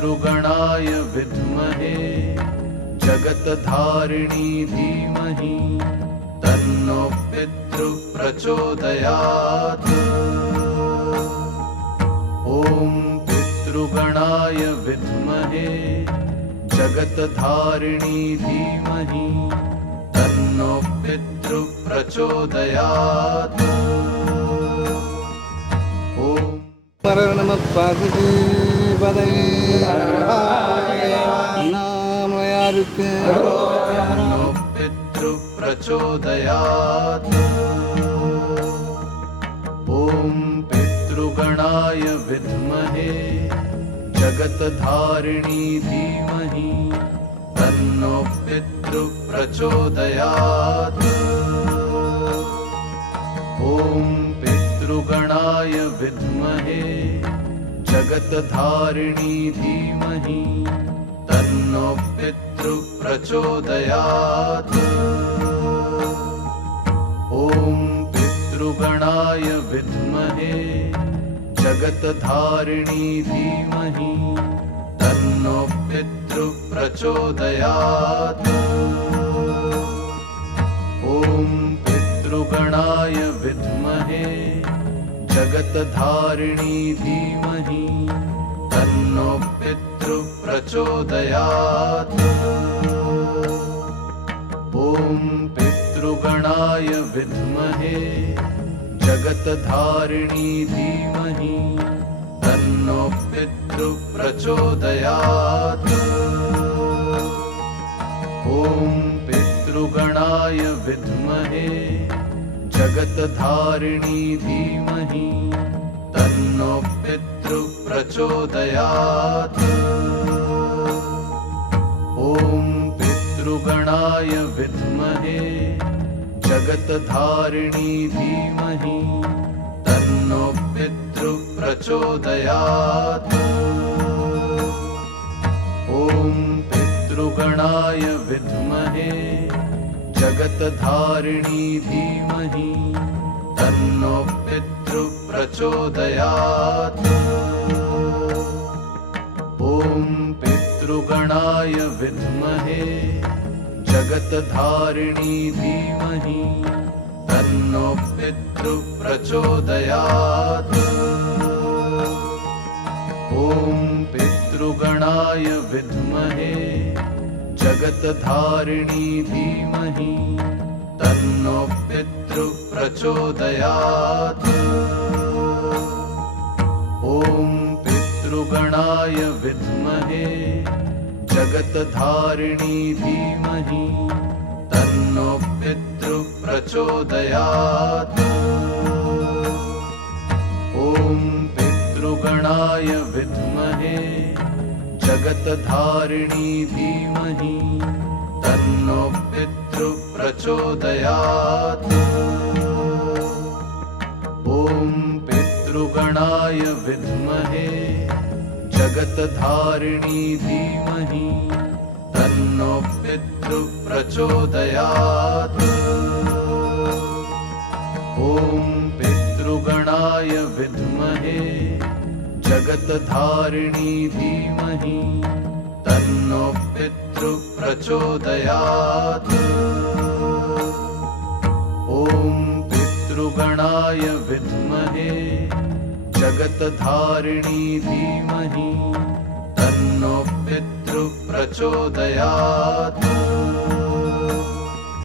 पितृगणाय विद्महे जगत्धारिणी धीमहि तन्नो पितृ प्रचोदयात्। ॐ पितृगणाय विद्महे जगत्धारिणी धीमहि तन्नो पितृ प्रचोदयात्। नमः पार्वती पदये नामयारुके तन्नो पितृ प्रचोदयात्। ॐ पितृगणाय विद्महे जगत्धारिणी धीमहि तन्नो पितृ प्रचोदयात्। ॐ पितृगणाय विद्महे जगत्धारिणी धीमहि तन्नो पितृ प्रचोदयात्। ॐ पितृगणाय विद्महे जगत्धारिणी धीमहि तन्नो पितृ प्रचोदयात्। ॐ पितृगणाय विद्महे जगत्धारिणी धीमहि तन्नो पितृ प्रचोदयात्। ॐ पितृगणाय विद्महे जगत्धारिणी धीमहि तन्नो पितृ प्रचोदयात्। ॐ पितृगणाय विद्महे जगत्धारिणी धीमहि तन्नो पितृ प्रचोदयात्। ॐ पितृगणाय विद्महे जगत्धारिणी धीमहि तन्नो पितृ प्रचोदयात्। ॐ पितृगणाय विद्महे जगत्धारिणी धीमहि तन्नो पितृ प्रचोदयात्। ॐ पितृगणाय विद्महे जगत्धारिणी धीमहि तन्नो पितृ प्रचोदयात्। ॐ पितृगणाय विद्महे जगत्धारिणी धीमहि तन्नो पितृ प्रचोदयात्। ॐ पितृगणाय विद्महे जगत्धारिणी धीमहि तन्नो पितृ प्रचोदयात्। ॐ पितृगणाय विद्महे जगत्धारिणी धीमहि तन्नो पितृ प्रचोदयात्। ॐ पितृगणाय विद्महे जगत्धारिणी धीमहि तन्नो पितृ प्रचोदयात्। ॐ पितृगणाय विद्महे जगत्धारिणी धीमहि तन्नो पितृ प्रचोदयात्। ॐ पितृगणाय विद्महे जगत्धारिणी धीमहि तन्नो पितृ प्रचोदयात्।